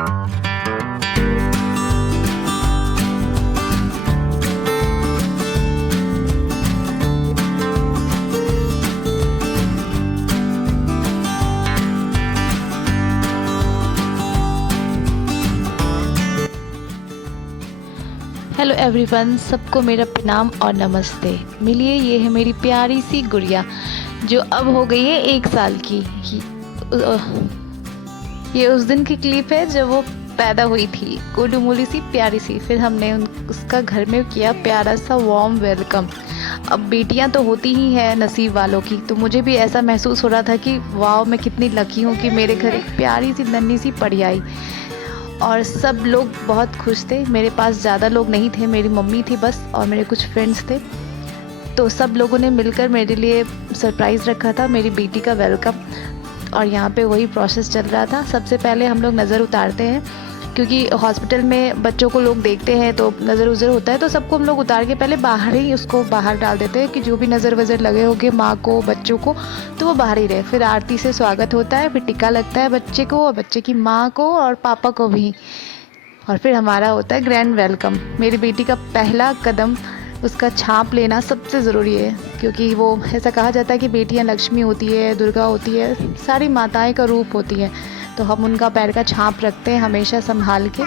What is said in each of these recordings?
Hello everyone, सबको मेरा प्रणाम और नमस्ते। मिलिए, ये है मेरी प्यारी सी गुड़िया जो अब हो गई है 1 साल की। ये उस दिन की क्लिप है जब वो पैदा हुई थी, गोलू-मोलू सी प्यारी सी। फिर हमने उसका घर में किया प्यारा सा वार्म वेलकम। अब बेटियां तो होती ही है नसीब वालों की, तो मुझे भी ऐसा महसूस हो रहा था कि वाह, मैं कितनी लकी हूँ कि मेरे घर एक प्यारी सी नन्ही सी परी आई। और सब लोग बहुत खुश थे। मेरे पास ज़्यादा लोग नहीं थे, मेरी मम्मी थी बस और मेरे कुछ फ्रेंड्स थे। तो सब लोगों ने मिलकर मेरे लिए सरप्राइज़ रखा था, मेरी बेटी का वेलकम। और यहाँ पे वही प्रोसेस चल रहा था। सबसे पहले हम लोग नज़र उतारते हैं, क्योंकि हॉस्पिटल में बच्चों को लोग देखते हैं तो नज़र उज़र होता है, तो सबको हम लोग उतार के पहले बाहर ही उसको बाहर डाल देते हैं कि जो भी नज़र वज़र लगे होंगे माँ को बच्चों को, तो वो बाहर ही रहे। फिर आरती से स्वागत होता है, फिर टिक्का लगता है बच्चे को और बच्चे की माँ को और पापा को भी। और फिर हमारा होता है ग्रैंड वेलकम। मेरी बेटी का पहला कदम, उसका छाप लेना सबसे ज़रूरी है, क्योंकि वो ऐसा कहा जाता है कि बेटियां लक्ष्मी होती है, दुर्गा होती है, सारी माताएं का रूप होती हैं। तो हम उनका पैर का छाप रखते हैं हमेशा संभाल के।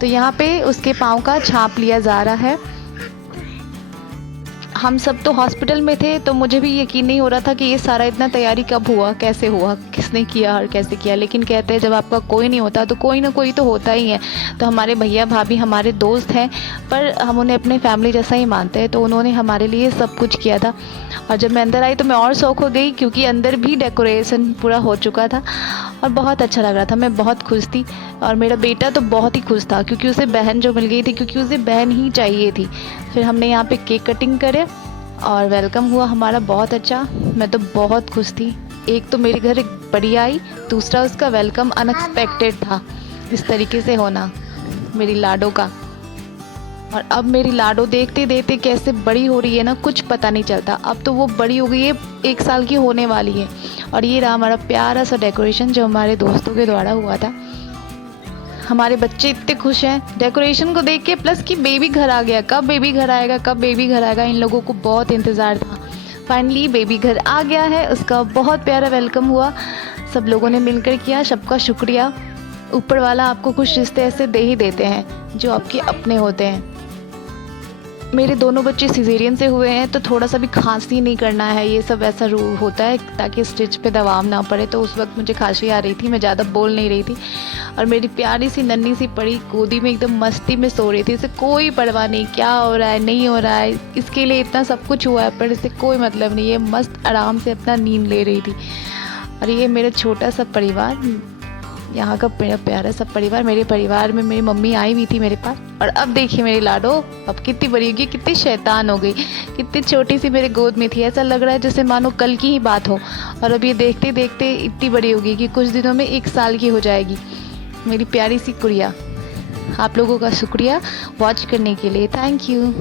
तो यहाँ पे उसके पाँव का छाप लिया जा रहा है। हम सब तो हॉस्पिटल में थे, तो मुझे भी यकीन नहीं हो रहा था कि ये सारा इतना तैयारी कब हुआ, कैसे हुआ, किसने किया और कैसे किया। लेकिन कहते हैं जब आपका कोई नहीं होता तो कोई ना कोई तो होता ही है। तो हमारे भैया भाभी हमारे दोस्त हैं, पर हम उन्हें अपने फैमिली जैसा ही मानते हैं, तो उन्होंने हमारे लिए सब कुछ किया था। और जब मैं अंदर आई तो मैं और शौक हो गई, क्योंकि अंदर भी डेकोरेशन पूरा हो चुका था और बहुत अच्छा लग रहा था। मैं बहुत खुश थी और मेरा बेटा तो बहुत ही खुश था, क्योंकि उसे बहन जो मिल गई थी, क्योंकि उसे बहन ही चाहिए थी। फिर हमने यहाँ पे केक कटिंग करे और वेलकम हुआ हमारा बहुत अच्छा। मैं तो बहुत खुश थी। एक तो मेरे घर एक परी आई, दूसरा उसका वेलकम अनएक्सपेक्टेड था इस तरीके से होना मेरी लाडो का। और अब मेरी लाडो देखते देखते कैसे बड़ी हो रही है ना, कुछ पता नहीं चलता। अब तो वो बड़ी हो गई है, 1 साल की होने वाली है। और ये रहा हमारा प्यारा सा डेकोरेशन जो हमारे दोस्तों के द्वारा हुआ था। हमारे बच्चे इतने खुश हैं डेकोरेशन को देख के, प्लस कि बेबी घर आ गया। कब बेबी घर आएगा, कब बेबी घर आएगा, इन लोगों को बहुत इंतज़ार था। फाइनली बेबी घर आ गया है, उसका बहुत प्यारा वेलकम हुआ। सब लोगों ने मिलकर किया, सबका शुक्रिया। ऊपर वाला आपको कुछ रिश्ते ऐसे दे ही देते हैं जो आपके अपने होते हैं। मेरे दोनों बच्चे सिजेरियन से हुए हैं, तो थोड़ा सा भी खांसी नहीं करना है, ये सब ऐसा रूल होता है ताकि स्टिच पे दबाव ना पड़े। तो उस वक्त मुझे खांसी आ रही थी, मैं ज़्यादा बोल नहीं रही थी। और मेरी प्यारी सी नन्ही सी परी गोदी में एकदम मस्ती में सो रही थी। इसे कोई परवाह नहीं क्या हो रहा है नहीं हो रहा है, इसके लिए इतना सब कुछ हुआ है पर इसे कोई मतलब नहीं, ये मस्त आराम से अपना नींद ले रही थी। और ये मेरा छोटा सा परिवार, यहाँ का मेरा प्यारा सा परिवार। मेरे परिवार में मेरी मम्मी आई हुई थी मेरे पास। और अब देखिए मेरी लाडो अब कितनी बड़ी होगी, कितनी शैतान हो गई, कितनी छोटी सी मेरे गोद में थी। ऐसा लग रहा है जैसे मानो कल की ही बात हो। और अब ये देखते देखते इतनी बड़ी होगी कि कुछ दिनों में 1 साल की हो जाएगी मेरी प्यारी सी गुड़िया। आप लोगों का शुक्रिया वॉच करने के लिए। Thank you.